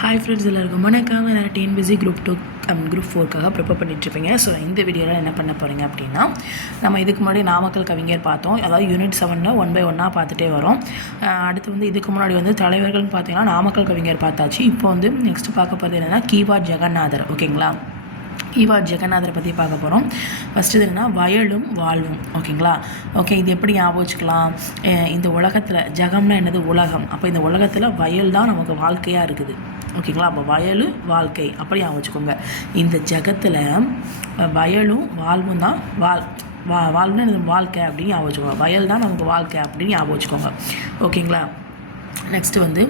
Hi friends எல்லாருக்கும் வணக்கம். நான் டிஎன்பிசி குரூப் டூ குரூப் ஃபோர்க்காக ப்ரிப்பேர் பண்ணிட்டுருப்பீங்க. ஸோ இந்த வீடியோவில் என்ன பண்ண போகிறீங்க அப்படின்னா நம்ம இதுக்கு முன்னாடி நாமக்கல் கவிஞர் பார்த்தோம். அதாவது யூனிட் செவனில் ஒன் பை ஒன்னாக பார்த்துட்டே வரோம். அடுத்து வந்து இதுக்கு முன்னாடி வந்து தலைவர்கள்னு பார்த்தீங்கன்னா நாமக்கல் கவிஞர் பார்த்தாச்சு. இப்போ வந்து நெக்ஸ்ட் பார்க்க போகிறது என்னென்னா கீபா ஜெகநாதர். ஓகேங்களா ஈவா ஜெகநாதரை பற்றி பார்க்க போகிறோம் ஃபஸ்ட்டு என்னென்னா வயலும் வாழ்வும். ஓகேங்களா? ஓகே இது எப்படி ஞாபகம் வச்சுக்கலாம்? இந்த உலகத்தில் ஜெகம்னா என்னது? உலகம். அப்போ இந்த உலகத்தில் வயல் தான் நமக்கு வாழ்க்கையாக இருக்குது. ஓகேங்களா? அப்போ வயல் வாழ்க்கை. அப்படி ஞாபகம் வச்சுக்கோங்க. இந்த ஜெகத்தில் வயலும் வாழ்வும் தான் வாழ் வா வாழ்வுனா வாழ்க்கை அப்படின்னு ஞாபகம் வச்சுக்கோங்க. வயல் தான் நமக்கு வாழ்க்கை அப்படின்னு ஞாபகம் வச்சுக்கோங்க. ஓகேங்களா? நெக்ஸ்ட்டு வந்து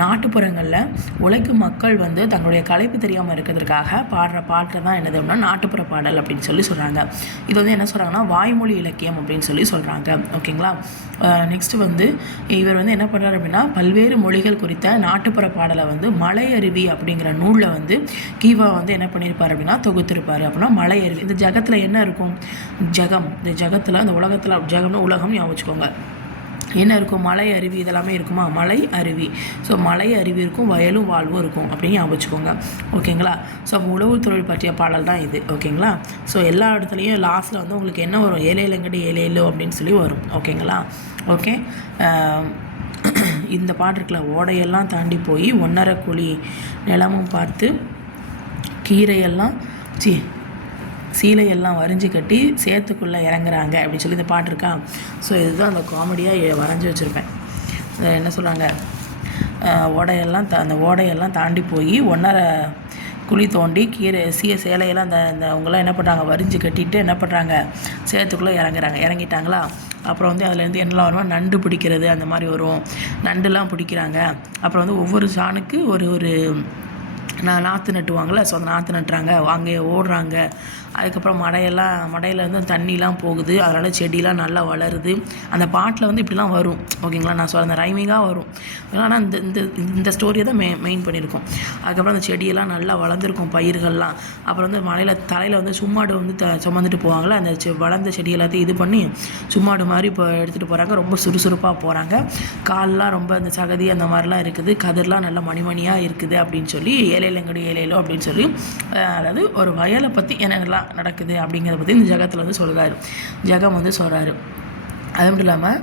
நாட்டுப்புறங்களில் உழைக்கும் மக்கள் வந்து தங்களுடைய கலைப்பு தெரியாமல் இருக்கிறதுக்காக பாடுற பாட்டு தான் என்னது அப்படின்னா நாட்டுப்புற பாடல் அப்படின்னு சொல்லி சொல்கிறாங்க இது வந்து என்ன சொல்கிறாங்கன்னா வாய்மொழி இலக்கியம் அப்படின்னு சொல்லி சொல்கிறாங்க ஓகேங்களா நெக்ஸ்ட்டு வந்து இவர் வந்து என்ன பண்ணுறாரு அப்படின்னா பல்வேறு மொழிகள் குறித்த நாட்டுப்புற பாடலை வந்து மலை அருவி அப்படிங்கிற நூலில் வந்து கீவா வந்து என்ன பண்ணியிருப்பார் அப்படின்னா தொகுத்திருப்பார். அப்படின்னா மலை அருவி இந்த ஜகத்தில் என்ன இருக்கும்? ஜகம். இந்த ஜகத்தில் இந்த உலகத்தில் ஜகம்னு உலகம் ஞாபகம் வச்சுக்கோங்க. என்ன இருக்கும்? மலை அருவி இதெல்லாமே இருக்குமா? மலை அருவி. ஸோ மலை அருவி இருக்கும் வயலும் வாழ்வும் இருக்கும் அப்படின்னு ஞாபகம் வச்சுக்கோங்க. ஓகேங்களா? ஸோ அப்போ உழவு தொழில் பற்றிய பாடல் தான் இது. ஓகேங்களா? ஸோ எல்லா இடத்துலையும் லாஸ்ட்டில் வந்து உங்களுக்கு என்ன வரும்? ஏழை எழுங்காட்டி ஏழை ஏழையிலோ அப்படின்னு சொல்லி வரும். ஓகேங்களா? ஓகே? இந்த பாட்டு இருக்குல்ல ஓடையெல்லாம் தாண்டி போய் ஒன்றரை குழி நிலமும் பார்த்து கீரையெல்லாம் சி சீலையெல்லாம் வரைஞ்சி கட்டி சேத்துக்குள்ளே இறங்குறாங்க அப்படின்னு சொல்லி இந்த பாட்டு இருக்கா? ஸோ இதுதான் அந்த காமெடியாக வரைஞ்சி வச்சுருப்பேன். என்ன சொல்கிறாங்க ஓடையெல்லாம் த அந்த ஓடையெல்லாம் தாண்டி போய் ஒன்றரை குழி தோண்டி கீரை சீ சேலையெல்லாம் அந்த இந்த அவங்களாம் என்ன பண்ணுறாங்க வரிஞ்சு கட்டிட்டு என்ன பண்ணுறாங்க சேத்துக்குள்ளே இறங்குறாங்க. இறங்கிட்டாங்களா? அப்புறம் வந்து அதுலேருந்து என்னலாம் வருமா? நண்டு பிடிக்கிறது அந்த மாதிரி வரும். நண்டுலாம் பிடிக்கிறாங்க. அப்புறம் வந்து ஒவ்வொரு சாணுக்கு ஒரு ஒரு நான் நாற்று நட்டுவாங்கள்ல ஸோ அந்த நாற்று நட்டுறாங்க. அங்கே ஓடுறாங்க. அதுக்கப்புறம் மடையெல்லாம் மடையில் வந்து தண்ணிலாம் போகுது. அதனால் செடிலாம் நல்லா வளருது. அந்த பாட்டில் வந்து இப்படிலாம் வரும். ஓகேங்களா? நான் சொல்ல அந்த ரைமிங்காக வரும். ஆனால் இந்த இந்த இந்த ஸ்டோரியை தான் மெ மெயின் பண்ணியிருக்கோம். அதுக்கப்புறம் அந்த செடியெல்லாம் நல்லா வளர்ந்துருக்கும் பயிர்கள்லாம். அப்புறம் வந்து மலையில் தலையில் வந்து சும்மாடு வந்து த சுமந்துட்டு போவாங்களே அந்த செ வளர்ந்த செடி எல்லாத்தையும் இது பண்ணி சும்மாடு மாதிரி இப்போ எடுத்துகிட்டு போகிறாங்க ரொம்ப சுறுசுறுப்பாக போகிறாங்க கால்லாம் ரொம்ப அந்த சகதி அந்த மாதிரிலாம் இருக்குது. கதிர்லாம் நல்லா மணிமணியாக இருக்குது அப்படின்னு சொல்லி ஏழையிலங்கடி ஏழையிலோ அப்படின்னு சொல்லி அதாவது ஒரு வயலை பற்றி என்னென்னலாம் நடக்குது அப்படிங்கிறத பற்றி இந்த ஜகத்தில் வந்து சொல்கிறாரு ஜெகம் வந்து சொல்கிறாரு அது மட்டும் இல்லாமல்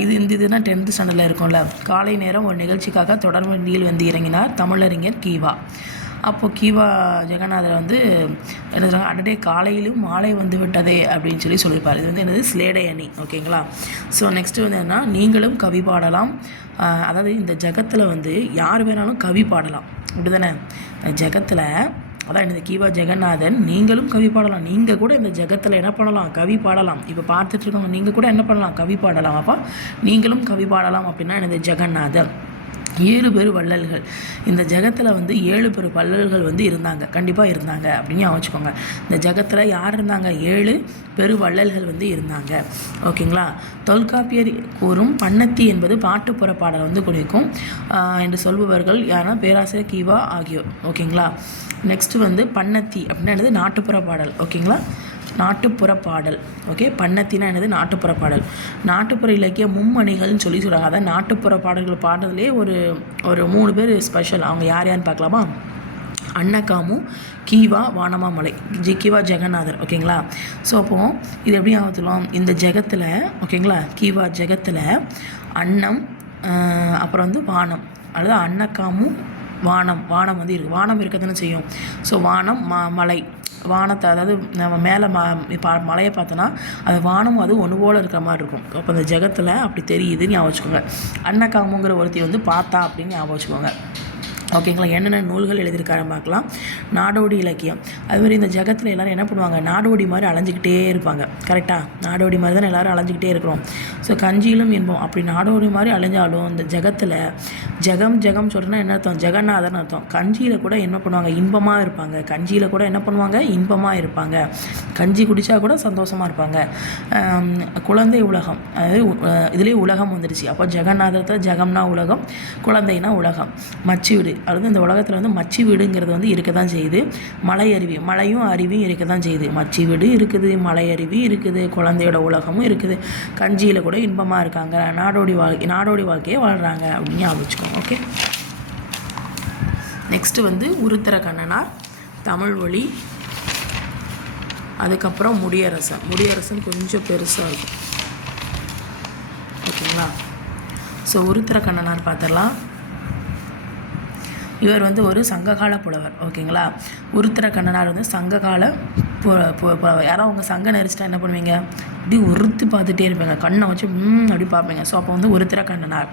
இது இந்த இதுனா டென்த்து ஸ்டாண்டர்டில் இருக்கும்ல. காலை நேரம் ஒரு நிகழ்ச்சிக்காக தொடர்ந்து வண்டியில் வந்து இறங்கினார் தமிழறிஞர் கீவா. அப்போது கீவா ஜெகநாதர் வந்து என்ன சொல்கிறாங்க அடடே காலையிலும் மாலை வந்து விட்டதே அப்படின்னு சொல்லி சொல்லியிருப்பார். இது வந்து என்னது? ஸ்லேடை அணி ஓகேங்களா ஸோ நெக்ஸ்ட்டு வந்து என்னென்னா நீங்களும் கவி பாடலாம். அதாவது இந்த ஜகத்தில் வந்து யார் வேணாலும் கவி பாடலாம். அப்படிதானே? ஜகத்தில் அதான் இந்த கீவா ஜெகநாதன் நீங்களும் கவி பாடலாம். நீங்கள் கூட இந்த ஜெகத்தில் என்ன பண்ணலாம்? கவி பாடலாம். இப்போ பார்த்துட்ருக்கவங்க நீங்கள் கூட என்ன பண்ணலாம்? கவி பாடலாம். அப்போ நீங்களும் கவி பாடலாம் அப்படின்னா எனது ஜெகநாதன். ஏழு பேர் வள்ளல்கள். இந்த ஜெகத்தில் வந்து ஏழு பேர் வள்ளல்கள் வந்து இருந்தாங்க. கண்டிப்பாக இருந்தாங்க அப்படின்னு ஞாபகம் வச்சுக்கோங்க. இந்த ஜெகத்தில் யார் இருந்தாங்க? ஏழு பெரு வள்ளல்கள் வந்து இருந்தாங்க. ஓகேங்களா? தொல்காப்பியர் கூறும் பண்ணத்தி என்பது பாட்டுப்புற பாடல் வந்து குறிக்கும். என்று சொல்பவர்கள் யாருன்னா? பேராசிரியர் கீவா ஆகியோர். ஓகேங்களா? நெக்ஸ்ட்டு வந்து பண்ணத்தி அப்படின்னா என்னது? நாட்டுப்புற பாடல். ஓகேங்களா நாட்டுப்புற பாடல். ஓகே பண்ணத்தினா என்னது? நாட்டுப்புற பாடல். நாட்டுப்புற இலக்கிய மும்மணிகள்னு சொல்லி சொல்கிறாங்க அதான் நாட்டுப்புற பாடல்கள் பாடுறதுலேயே ஒரு ஒரு மூணு பேர் ஸ்பெஷல் அவங்க யார் யாருன்னு பார்க்கலாமா? அன்னக்காமு கீவா வானமாமலை. ஜி கீவா ஜெகநாதர். ஓகேங்களா ஸோ அப்போது இது எப்படி ஆகலாம் இந்த ஜெகத்தில் ஓகேங்களா கீவா ஜெகத்தில் அன்னம் அப்புறம் வந்து வானம். அல்லது அன்னக்காமும் வானம் வானம் வந்து இருக்குது வானம் இருக்க தானே செய்யும். ஸோ வானம் ம மலை. வானத்தை அதாவது நம்ம மேலே ம இப்போ மலையை பார்த்தோன்னா அது வானம் அது ஒன்று போல் இருக்கிற மாதிரி இருக்கும். அப்போ அந்த ஜெகத்தில் அப்படி தெரியுதுன்னு ஞாபகம் வச்சுக்கோங்க. அன்னக்காமுங்கிற ஒருத்தி வந்து பார்த்தா அப்படின்னு ஞாபகம் வச்சுக்கோங்க. ஓகேங்களா? என்னென்ன நூல்கள் எழுதியிருக்காருன்னு பார்க்கலாம். நாடோடி இலக்கியம். அதுமாதிரி இந்த ஜகத்தில் எல்லோரும் என்ன பண்ணுவாங்க? நாடோடி மாதிரி அலைஞ்சிக்கிட்டே இருப்பாங்க. கரெக்டாக நாடோடி மாதிரி தான் எல்லோரும் அலைஞ்சிக்கிட்டே இருக்கிறோம். ஸோ கஞ்சியிலும் இன்பம். அப்படி நாடோடி மாதிரி அலைஞ்சாலும் இந்த ஜகத்தில் ஜெகம் ஜெகம் சொல்கிறேன்னா என்ன அர்த்தம்? ஜெகநாதர்னு அர்த்தம். கஞ்சியில் கூட என்ன பண்ணுவாங்க? இன்பமாக இருப்பாங்க. கஞ்சியில் கூட என்ன பண்ணுவாங்க? இன்பமாக இருப்பாங்க. கஞ்சி குடித்தா கூட சந்தோஷமாக இருப்பாங்க. குழந்தை உலகம். அதாவது இதுலேயே உலகம் வந்துடுச்சு. அப்போ ஜெகநாதத்தை ஜெகம்னா உலகம் குழந்தைனா உலகம். மச்சி வீடு. அதாவது இந்த உலகத்தில் வந்து மச்சி வீடுங்கிறது வந்து இருக்க தான் செய்யுது. மலை அருவி மலையும் அருவியும் இருக்க தான் செய்யுது. மச்சி வீடு இருக்குது மலை அருவி இருக்குது குழந்தையோட உலகமும் இருக்குது. கஞ்சியில் கூட இன்பமாக இருக்காங்க. நாடோடி வாழ்க்கை நாடோடி வாழ்க்கையை வாழ்கிறாங்க அப்படின்னு ஞாபகம் வச்சுக்கோங்க ஓகே நெக்ஸ்ட்டு வந்து உருத்திர கண்ணனார் தமிழ் ஒளி அதுக்கப்புறம் முடியரசன். முடியரசன் கொஞ்சம் பெருசாக இருக்கும். ஓகேங்களா? ஸோ உருத்திர கண்ணனார் பார்த்துடலாம். இவர் வந்து ஒரு சங்ககால புலவர் ஓகேங்களா? உருத்திர கண்ணனார் வந்து சங்ககால பு புலவர். யாராவது உங்கள் சங்கம் நெரிச்சிட்டா என்ன பண்ணுவீங்க? அப்படி உறுத்து பார்த்துட்டே இருப்பீங்க. கண்ணை வச்சு ம் அப்படி பார்ப்பீங்க. ஸோ அப்போ வந்து உருத்திர கண்ணனார்.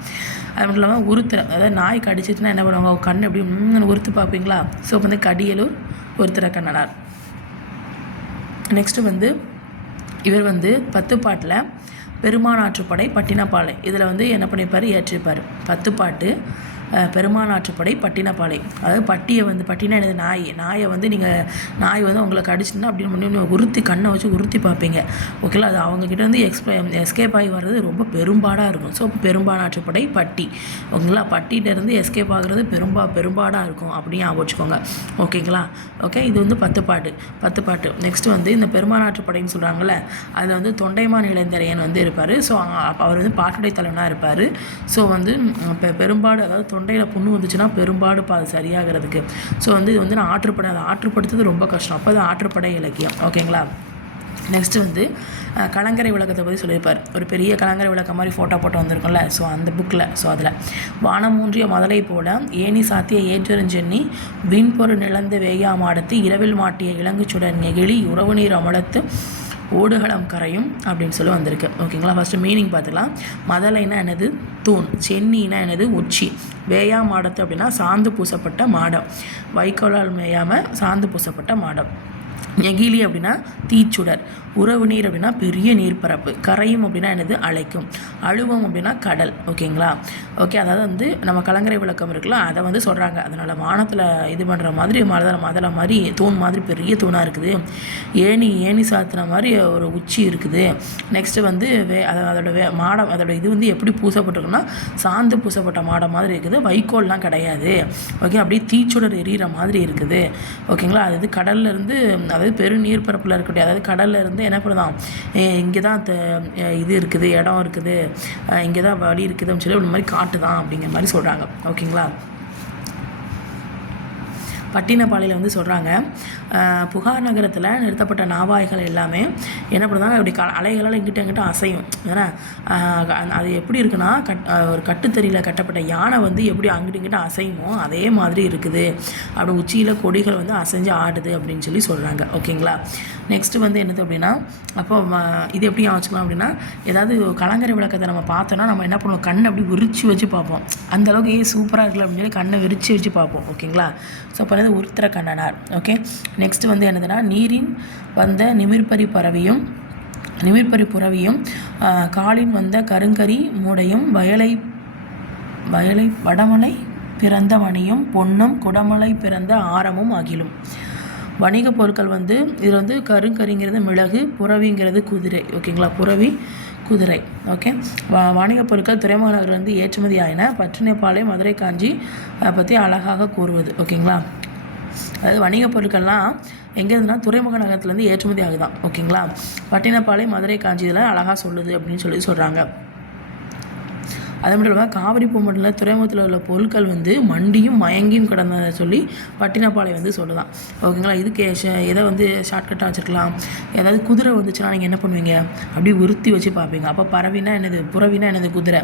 அது மட்டும் இல்லாமல் உருத்திர அதாவது நாய் கடிச்சிட்டுனா என்ன பண்ணுவாங்க? கண் எப்படி உறுத்து பார்ப்பீங்களா? ஸோ அப்போ வந்து கடியலூர் உருத்திர கண்ணனார். நெக்ஸ்ட்டு வந்து இவர் வந்து பத்து பாட்டில் பெருமானாற்றுப்படை பட்டினப்பாலை. இதில் வந்து என்ன பண்ணியிருப்பார் ஏற்றிருப்பார் பத்து பாட்டு பெருமானாற்றுப்படை பட்டினப்பாலை. அதாவது பட்டியை வந்து பட்டினா என்னது? நாய். நாயை வந்து நீங்கள் நாய் வந்து உங்களை கடிச்சுன்னா அப்படின்னு முன்னே உறுத்தி கண்ணை வச்சு உறுத்தி பார்ப்பீங்க. ஓகேங்களா அது அவங்கக்கிட்ட வந்து எக்ஸ்ப எஸ்கேப் ஆகி வர்றது ரொம்ப பெரும்பாடாக இருக்கும். ஸோ பெரும்பானாற்றுப்படை பட்டி. ஓகேங்களா பட்டிகிட்டேருந்து எஸ்கேப் ஆகுறது பெரும்பா பெரும்பாடாக இருக்கும். அப்படின்னு ஞாபகம் வச்சுக்கோங்க. ஓகேங்களா ஓகே இது வந்து பத்து பாட்டு. பத்து பாட்டு. நெக்ஸ்ட் வந்து இந்த பெருமானாற்றுப்படைன்னு சொல்கிறாங்கல்ல அதில் வந்து தொண்டைமான் இளைஞரையன் வந்து இருப்பார். ஸோ அவர் வந்து பாட்டுடை தலைவனாக இருப்பார். ஸோ வந்து பெ பெரும்பாடு அதாவது மண்டையில் புண்ணு வந்துச்சுன்னா பெரும்பாடு பா அது சரியாகிறதுக்கு. ஸோ வந்து இது வந்து நான் ஆற்றுப்படை அதை ஆற்றுப்படுத்துறது ரொம்ப கஷ்டம். அப்போ அது ஆற்றுப்படை இலக்கியம். ஓகேங்களா நெக்ஸ்ட்டு வந்து கலங்கரை விளக்கத்தை பற்றி சொல்லியிருப்பார். ஒரு பெரிய கலங்கரை விளக்கம் மாதிரி ஃபோட்டோ போட்டு வந்திருக்கும்ல ஸோ அந்த புக்கில் ஸோ அதில். வானம் மூன்றிய மதலை போல ஏணி சாத்திய ஏற்றறிஞ்செண்ணி வீண்பொரு நிலந்து வேயாமாடத்து இரவில் மாட்டிய இளங்குச்சுடர் நெகிழி உறவு நீர் அமலத்து ஓடுகளம் கரையும் அப்படின்னு சொல்லி வந்திருக்கு. ஓகேங்களா ஃபஸ்ட்டு மீனிங் பார்த்துக்கலாம். மதலைனா என்னது? தூண். சென்னினா என்னது? உச்சி. வேயா மாடத்து அப்படின்னா சாந்து பூசப்பட்ட மாடம். வைக்கோலால் மேயாமல் சாந்து பூசப்பட்ட மாடம். எகிலி அப்படின்னா தீச்சுடர் உறவு நீர் அப்படின்னா பெரிய நீர்ப்பரப்பு கரையும் அப்படின்னா என்னது? அழைக்கும் அழுவம் அப்படின்னா கடல் ஓகேங்களா? ஓகே அதாவது வந்து நம்ம கலங்கரை விளக்கம் இருக்குல்ல அதை வந்து சொல்கிறாங்க அதனால் வானத்தில் இது பண்ணுற மாதிரி மதல மதலை மாதிரி தூண் மாதிரி பெரிய தூணாக இருக்குது. ஏணி ஏணி சாத்தின மாதிரி ஒரு உச்சி இருக்குது. நெக்ஸ்ட்டு வந்து வே அதோட வே மாடம் அதோட இது வந்து எப்படி பூசப்பட்டிருக்குன்னா சாந்து பூசப்பட்ட மாடம் மாதிரி இருக்குது. வைக்கோல்லாம் கிடையாது. ஓகே அப்படியே தீச்சுடர் எரியிற மாதிரி இருக்குது. ஓகேங்களா? அது இது கடல்ல அதாவது பெரு நீர்ப்பரப்பில் இருக்கக்கூடிய அதாவது கடல்ல இருந்து என்ன பண்ணுதான்? இங்கே தான் இது இருக்குது இடம் இருக்குது இங்கே தான் வழி இருக்குதுன்னு சொல்லி ஒரு மாதிரி காட்டுதான் அப்படிங்கிற மாதிரி சொல்கிறாங்க ஓகேங்களா? பட்டினப்பாளையில் வந்து சொல்கிறாங்க புகார் நகரத்தில் நிறுத்தப்பட்ட நாவாய்கள் எல்லாமே என்ன பண்ணுறாங்க அப்படி க அலைகளால் இங்கிட்ட இங்கிட்ட அசையும். ஏன்னா அது எப்படி இருக்குன்னா கட் ஒரு கட்டுத்தறியில் கட்டப்பட்ட யானை வந்து எப்படி அங்கிட்ட இங்கிட்ட அசையுமோ அதே மாதிரி இருக்குது. அப்படி உச்சியில் கொடிகள் வந்து அசைஞ்சு ஆடுது அப்படின்னு சொல்லி சொல்கிறாங்க ஓகேங்களா? நெக்ஸ்ட்டு வந்து என்னது அப்படின்னா அப்போ இது எப்படி வச்சுக்கலாம் அப்படின்னா ஏதாவது கலங்கரை விளக்கத்தை நம்ம பார்த்தோன்னா நம்ம என்ன பண்ணுவோம்? கண்ணை அப்படி விரிச்சு வச்சு பார்ப்போம். அந்த அளவுக்கு ஏ சூப்பராக இருக்குல்ல அப்படின்னு சொல்லி கண்ணை விரிச்சு வச்சு பார்ப்போம் ஓகேங்களா? ஸோ அப்போ உருத்திர கண்ணனார் ஓகே? நெக்ஸ்ட்டு வந்து என்னதுன்னா நீரின் வந்த நிமிர்பறி பறவையும் நிமிர்பறி புறவியும் காலின் வந்த கருங்கரி மூடையும் வயலை வயலை வடமலை பிறந்த மணியும் பொன்னும் குடமலை பிறந்த ஆரமும் அகிலும் வணிக பொருட்கள் வந்து இதில் வந்து கருங்கரிங்கிறது மிளகு புறவிங்கிறது குதிரை ஓகேங்களா? புறவி குதிரை ஓகே? வா வணிக பொருட்கள் துறைமுக நகர்லேருந்து ஏற்றுமதி ஆயின. பற்றினப்பாளையம் மதுரை காஞ்சி அதை பற்றி அழகாக கூறுவது ஓகேங்களா? அதாவது வணிகப் பொருட்கள்லாம் எங்கேருந்துனா துறைமுக நகரத்துலேருந்து ஏற்றுமதி ஆகுதான் ஓகேங்களா? பட்டினப்பாளையம் மதுரை காஞ்சி இதெல்லாம் அழகாக சொல்லுது அப்படின்னு சொல்லி சொல்கிறாங்க அது மட்டும் இல்லாமல் காவிரி பூம்பட்டில் துறைமுகத்தில் உள்ள பொருட்கள் வந்து மண்டியும் மயங்கியும் கிடந்ததை சொல்லி பட்டினப்பாலை வந்து சொல்லலாம். ஓகேங்களா? இது ஷ- எதை வந்து ஷார்ட்கட்டாக வச்சுருக்கலாம்? ஏதாவது குதிரை வந்துச்சுன்னா நீங்கள் என்ன பண்ணுவீங்க? அப்படியே உறுத்தி வச்சு பார்ப்பீங்க. அப்போ பறவைனா என்னது? புறவினா என்னது குதிரை?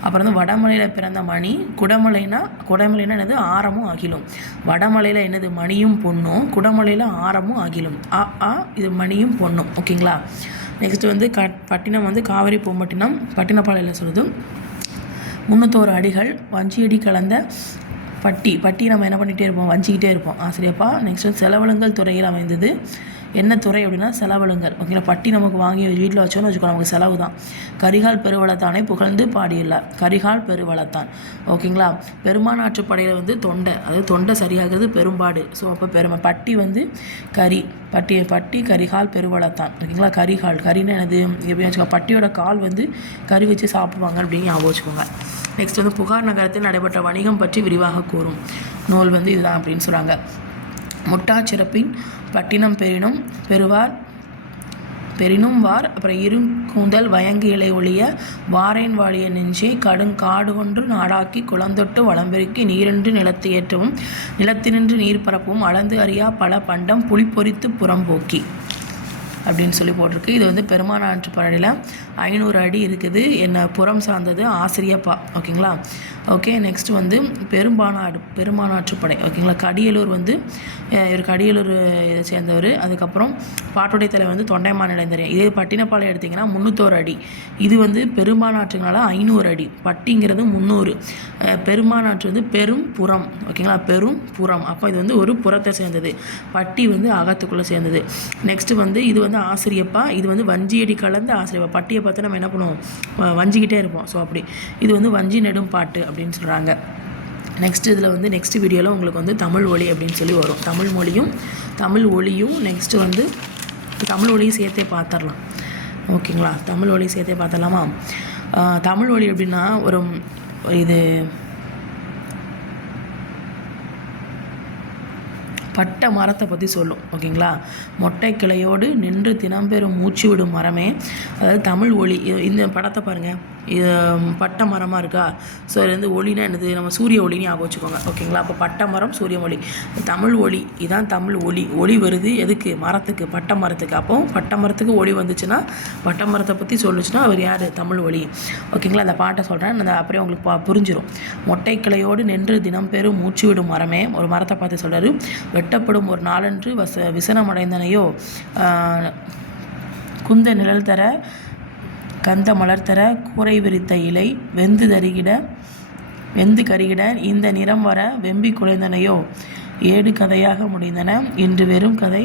அப்புறம் வந்து வடமலையில் பிறந்த மணி குடமலைனா குடமலைனா என்னது? ஆரமும் அகிலும். வடமலையில் என்னது? மணியும் பொண்ணும். குடமலையில் ஆரமும் அகிலும். ஆ ஆ இது மணியும் பொண்ணும். ஓகேங்களா? நெக்ஸ்ட் வந்து க பட்டினம் வந்து காவிரி பூம்பட்டினம் பட்டினப்பாளையில் சொல்லுது முந்நூற்றோரு அடிகள் வஞ்சியடி கலந்த பட்டி. பட்டி நம்ம என்ன பண்ணிகிட்டே இருப்போம்? வஞ்சிக்கிட்டே இருப்போம். ஆசிரியப்பா நெக்ஸ்ட் வந்து துறையில் அமைந்தது. என்ன துறை அப்படின்னா செலவழுங்கள் ஓகேங்களா? பட்டி நமக்கு வாங்கி வீட்டில் வச்சோன்னு வச்சுக்கோ நமக்கு செலவு தான் கரிகால் பெருவளத்தானை புகழ்ந்து பாடியுள்ளார். கரிகால் பெருவளத்தான். ஓகேங்களா? பெருமாநாற்று படையில் வந்து தொண்டை. அதாவது தொண்டை சரியாகிறது பெரும்பாடு. ஸோ அப்போ பெருமை பட்டி வந்து கரி. பட்டி பட்டி கரிகால் பெருவளத்தான். ஓகேங்களா? கரிகால். கரின்னு என்னது? எப்படி வச்சுக்கோ பட்டியோட கால் வந்து கறி வச்சு சாப்பிடுவாங்க அப்படின்னு ஞாபகம் வச்சுக்கோங்க. நெக்ஸ்ட் வந்து புகார் நகரத்தில் நடைபெற்ற வணிகம் பற்றி விரிவாக கூறும். நூல் வந்து இதுதான் அப்படின்னு சொல்கிறாங்க முட்டாச்சிறப்பின் பட்டினம் பெறினும் பெறுவார் பெரினும் வார். அப்புறம் இருங்கூந்தல் வயங்கு இலை ஒளிய வாரேன் வாழிய நெஞ்சே கடுங்காடு கொன்று நாடாக்கி குளந்தொட்டு வளம்பெருக்கி நீரென்று நிலத்து ஏற்றவும் நிலத்தினின்று நீர் பரப்பவும் அளந்து அறியா பல பண்டம் புலிப்பொறித்து புறம்போக்கி அப்படின்னு சொல்லி போட்டிருக்கு. இது வந்து பெருமானாற்று படையில் ஐநூறு அடி இருக்குது. என்னை புறம் சார்ந்தது ஆசிரியப்பா ஓகேங்களா? ஓகே நெக்ஸ்ட் வந்து பெரும்பானாடு பெருமானாற்று படை. ஓகேங்களா? கடியலூர் வந்து இவர் கடியலூர் இதை சேர்ந்தவர். அதுக்கப்புறம் பாட்டுடைய தலைவர் வந்து தொண்டைமான் இளைஞர். இதே பட்டினப்பாளையம் எடுத்திங்கன்னா முந்நூற்றோரு அடி. இது வந்து பெரும்பானாற்றுனால ஐநூறு அடி. பட்டிங்கிறது முந்நூறு பெருமானாற்று வந்து பெரும் புறம். ஓகேங்களா? பெரும் புறம். அப்போ இது வந்து ஒரு புறத்தை சேர்ந்தது. பட்டி வந்து அகத்துக்குள்ளே சேர்ந்தது. நெக்ஸ்ட்டு வந்து இது வந்து ஆசிரியப்பா இது வந்து வஞ்சியடி கலந்த ஆசிரியப்பா. பட்டியை பார்த்து நம்ம என்ன பண்ணுவோம்? வஞ்சிக்கிட்டே இருப்போம். ஸோ அப்படி. இது வந்து வஞ்சி நெடும் பாட்டு அப்படின்னு சொல்கிறாங்க நெக்ஸ்ட் இதில் வந்து நெக்ஸ்ட் வீடியோவில் உங்களுக்கு வந்து தமிழ் ஒளி அப்படின்னு சொல்லி வரும். தமிழ் மொழியும் தமிழ் ஒளியும் நெக்ஸ்ட்டு வந்து தமிழ் ஒளியும் சேர்த்தே பார்த்துடலாம் ஓகேங்களா? தமிழ் ஒளி சேர்த்தே பார்த்துடலாமா தமிழ் ஒளி எப்படின்னா ஒரு இது பட்ட மரத்தை பற்றி சொல்லும் ஓகேங்களா? மொட்டை கிளையோடு நின்று தினம்பெறும் மூச்சு விடும் மரமே அதாவது தமிழ் ஒளி. இந்த படத்தை பாருங்கள் இது பட்டை மரமாக இருக்கா? ஸோ இது வந்து ஒளினா என்னது? நம்ம சூரிய ஒளின்னு ஆக வச்சுக்கோங்க. ஓகேங்களா அப்போ பட்டை மரம் சூரிய ஒளி. தமிழ் ஒளி இதுதான் தமிழ் ஒளி. ஒளி வருது எதுக்கு? மரத்துக்கு பட்டை மரத்துக்கு. அப்போ பட்டை மரத்துக்கு ஒளி வந்துச்சுன்னா பட்டை மரத்தை பற்றி சொல்லுச்சுன்னா அவர் யார்? தமிழ் ஒளி. ஓகேங்களா அந்த பாட்டை சொல்கிறேன் அந்த அப்படியே உங்களுக்கு பா புரிஞ்சிடும் மொட்டை கிளையோடு நின்று தினம் பெறும் மூச்சு விடும் மரமே. ஒரு மரத்தை பார்த்து சொல்கிறாரு வெட்டப்படும் ஒரு நாளன்று வச விசனமடைந்தனையோ குந்த நிழல் தர கந்த மலர் தர கூரை விரித்த இலை வெந்து தருகிட வெந்து கருகிட இந்த நிறம் வர வெம்பி குலைந்தனையோ ஏடு கதையாக முடிந்தன. இன்று வெறும் கதை.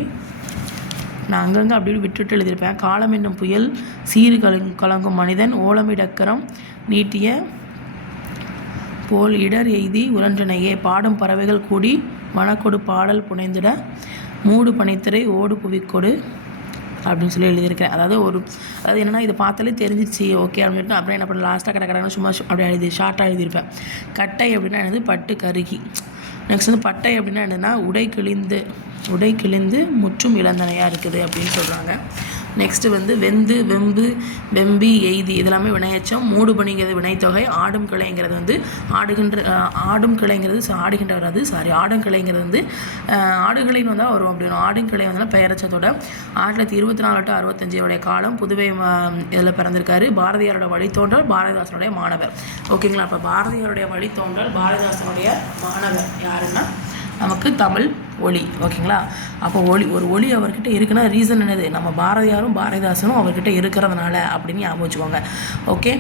நான் அங்கங்கே அப்படின்னு விட்டுட்டு எழுதியிருப்பேன். காலம் என்னும் புயல் சீறு கலங் கலங்கும் மனிதன் ஓலமிடக்கரம் நீட்டிய போல் இடர் எய்தி உரன்றனையே பாடும் பறவைகள் கூடி மணக்கொடு பாடல் புனைந்திட. மூடு பனித்திரை ஓடு புவிக்கொடு. அப்படின்னு சொல்லி எழுதியிருக்கேன் அதாவது ஒரு அதாவது என்னென்னா இது பார்த்தாலே தெரிஞ்சிச்சு ஓகே அப்படின்னு அப்புறம் என்ன பண்ண லாஸ்ட்டாக கடை கடைன்னு சும்மா அப்படியே எழுதி ஷார்ட்டாக எழுதியிருப்பேன். கட்டை அப்படின்னா என்னது? பட்டு கருகி. நெக்ஸ்ட் வந்து பட்டை அப்படின்னா என்னதுன்னா உடை கிழிந்து உடை கிழிந்து முற்றும் இளந்தனையாக இருக்குது அப்படின்னு சொல்கிறாங்க நெக்ஸ்ட்டு வந்து வெந்து வெம்பு வெம்பி எய்தி இதெல்லாமே வினையச்சம் மூடு பணிங்கிறது வினைத்தொகை ஆடும் கிளைங்கிறது வந்து ஆடுகின்ற ஆடும் கிளைங்கிறது ஆடுகின்ற வராது. சாரி ஆடும் கிளைங்கிறது வந்து அஹ், ஆடுகிளைன்னு வந்தால் வரும் அப்படின்னு. ஆடும் கிளை வந்து பெயரச்சத்தோட ஆயிரத்தி தொள்ளாயிரத்தி இருபத்தி நாலு டு அறுபத்தஞ்சோடைய காலம் புதுவை இதில் பிறந்திருக்காரு. பாரதியாரோட வழித்தோன்றல் பாரதிதாசனுடைய மாணவர். ஓகேங்களா அப்போ பாரதியாருடைய வழித்தோன்றல் பாரதிதாசனுடைய மாணவர் யாருன்னா? நமக்கு தமிழ் ஒளி ஓகேங்களா? அப்போ ஒளி ஒரு ஒளி அவர்கிட்ட இருக்குன்னா ரீசன் என்னது? நம்ம பாரதியாரும் பாரதிதாசனும் அவர்கிட்ட இருக்கிறதுனால அப்படின்னு ஞாபகம் வச்சுக்கோங்க. ஓகே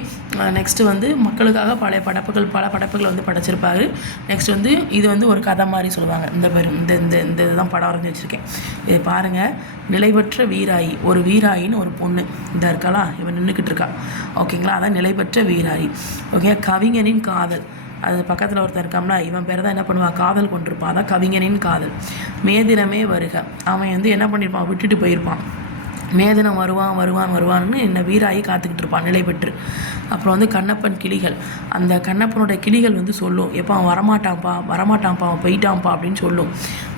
நெக்ஸ்ட்டு வந்து மக்களுக்காக பழைய படைப்புகள் பல படைப்புகள் வந்து படைச்சிருப்பாரு. நெக்ஸ்ட் வந்து இது வந்து ஒரு கதை மாதிரி சொல்லுவாங்க. இந்த பேர் இந்த இந்த இந்த இதுதான் படம் வரைஞ்சி வச்சுருக்கேன். இது பாருங்கள் நிலைபெற்ற வீராயி. ஒரு வீராயின்னு ஒரு பொண்ணு. இந்த இருக்காளா இவன் நின்றுக்கிட்டு இருக்கா. ஓகேங்களா? அதான் நிலைபெற்ற வீராயி. ஓகே கவிஞனின் காதல். அது பக்கத்தில் ஒருத்தன் இருக்காம்ல இவன் பேர் தான் என்ன பண்ணுவான்? காதல் கொண்டிருப்பான். அதான் கவிஞனின் காதல். மேதினமே வருக. அவன் வந்து என்ன பண்ணியிருப்பான் விட்டுட்டு போயிருப்பான். மேதனம் வருவான் வருவான் வருவான்னு என்ன வீராகி காத்துக்கிட்டு இருப்பான் நிலை பெற்று. அப்புறம் வந்து கண்ணப்பன் கிளிகள். அந்த கண்ணப்பனோட கிளிகள் வந்து சொல்லும் எப்போ அவன் வரமாட்டான்ப்பா வரமாட்டான்ப்பா அவன் போயிட்டான்ப்பா அப்படின்னு சொல்லும்.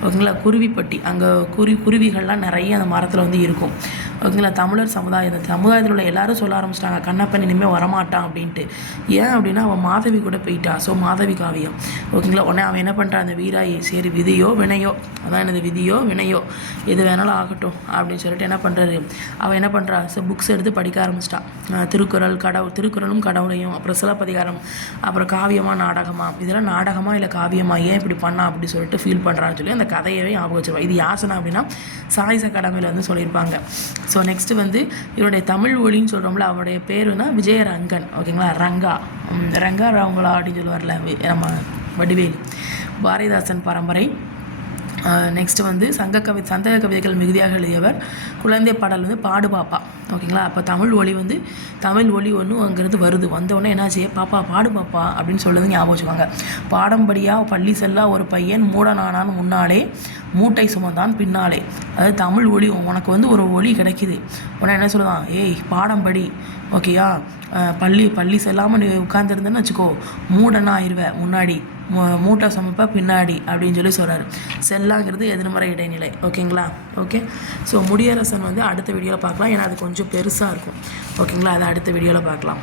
ஓகேங்களா? குருவிப்பட்டி. அங்கே குருவி குருவிகள்லாம் நிறைய அந்த மரத்தில் வந்து இருக்கும். ஓகேங்களா? தமிழர் சமுதாயம் இந்த சமுதாயத்தில் உள்ள எல்லாரும் சொல்ல ஆரம்பிச்சிட்டாங்க கண்ணப்பன் இனிமேல் வரமாட்டான் அப்படின்ட்டு. ஏன் அப்படின்னா அவன் மாதவி கூட போயிட்டான் ஸோ மாதவி காவியம். ஓகேங்களா? உடனே அவன் என்ன பண்ணுறான் அந்த வீராயி சரி விதியோ வினையோ அதான் எனது விதியோ வினையோ எது வேணாலும் ஆகட்டும் அப்படின்னு சொல்லிட்டு என்ன பண்ணுறாரு அவள் என்ன பண்ணுறா ஸோ புக்ஸ் எடுத்து படிக்க ஆரம்பிச்சிட்டான் திருக்குறள் கடவுள் திருக்குறளும் கடவுளையும் அப்புறம் சிலப்பதிகாரம் அப்புறம் காவியமா நாடகமா? இதெல்லாம் நாடகமா இல்லை காவியமா? ஏன் இப்படி பண்ணா? அப்படி சொல்லிட்டு ஃபீல் பண்ணுறான்னு சொல்லி அந்த கதையவே ஞாபகம் வச்சிருவான் இது யாசனா அப்படின்னா சாய்ஸ் கடமையில் வந்து சொல்லியிருப்பாங்க. ஸோ நெக்ஸ்ட்டு வந்து இவருடைய தமிழ் ஒளின்னு சொல்கிறோம்ல அவருடைய பேருனா விஜயரங்கன். ஓகேங்களா? ரங்கா. ரங்கா ராவங்களா அப்படின்னு சொல்லுவார்ல நம்ம வடிவேல். பாரதிதாசன் பரம்பரை. நெக்ஸ்ட்டு வந்து சங்க கவி சந்தக கவிதைகள் மிகுதியாக எழுதியவர் குழந்தை பாடல் வந்து பாடு பாப்பா. ஓகேங்களா? அப்போ தமிழ் ஒளி வந்து தமிழ் ஒளி ஒன்று அங்கேருந்து வருது வந்தோடனே என்னாச்சு பாப்பா பாடு பாப்பா அப்படின்னு சொல்லுறது ஞாபகம் வச்சுக்கோங்க. பாடம்படியாக பள்ளி செல்லா ஒரு பையன் மூடனானான் முன்னாலே மூட்டை சுமந்தான் பின்னாலே. அதாவது தமிழ் ஒளி உனக்கு வந்து ஒரு ஒளி கிடைக்குது. உடனே என்ன சொல்லுவான்? ஏய் பாடம் படி. ஓகேயா பள்ளி பள்ளி செல்லாமல் நீ உட்காந்துருந்தேன்னு வச்சுக்கோ. மூடனா ஆயிடுவேன் முன்னாடி. மூட்டை சமைப்ப பின்னாடி அப்படின்னு சொல்லி சொல்கிறாரு செல்லாங்கிறது எதிர்மறை இடைநிலை. ஓகேங்களா ஓகே ஸோ முடியரசன் வந்து அடுத்த வீடியோவில் பார்க்கலாம். ஏன்னா அது கொஞ்சம் பெருசாக இருக்கும். ஓகேங்களா அதை அடுத்த வீடியோவில் பார்க்கலாம்.